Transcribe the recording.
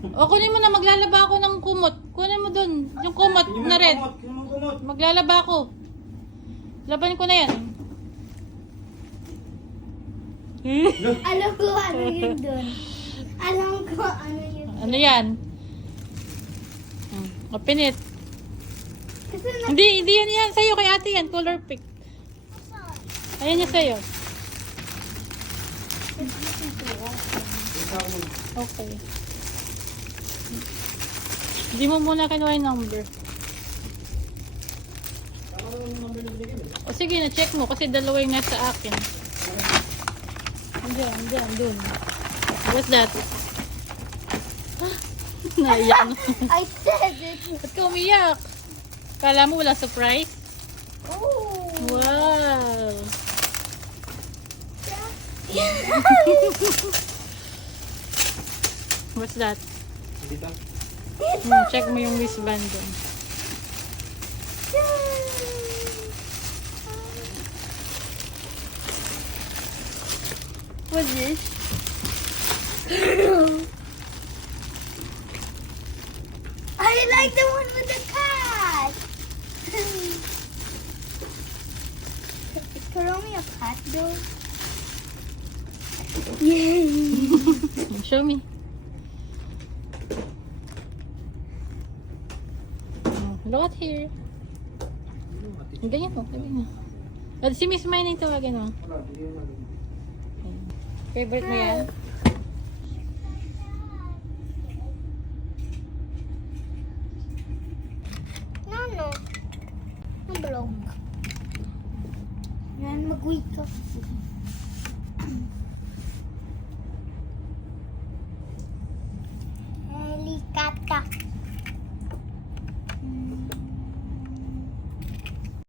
O, kunin mo na. Maglalaba ako ng kumot. Kunin mo dun. Yung kumot na red. kumot, yun yung kumot. Maglalaba ako. Laban ko na yan. Alam ko ano yun dun. Alam ko ano yun. ano yan? Hmm, Open it. Kasi na... Hindi, hindi yan yan. Sa'yo kay ate yan. Color pick. Ayan yan sa'yo. Okay. Hindi mo muna kinuha yung number. O sige, na-check mo kasi dalawa yung nasa akin. Andiyan, andiyan, dun. What's that? Naiyak na. I said it. Ba't ka umiyak? Kala mo wala surprise? Oh. Wow! What's that? Dito. Hmm, check mo yung wristband dun. What's this? I like the one with the cat. Is Karomi a cat though? Yay! Show me. At here. Ganyan mo, ganyan. At si Miss May na yung tawagin mo. Favorite mo yan? No, no. Nablog. Yan, mag-wait ka. Helicopter.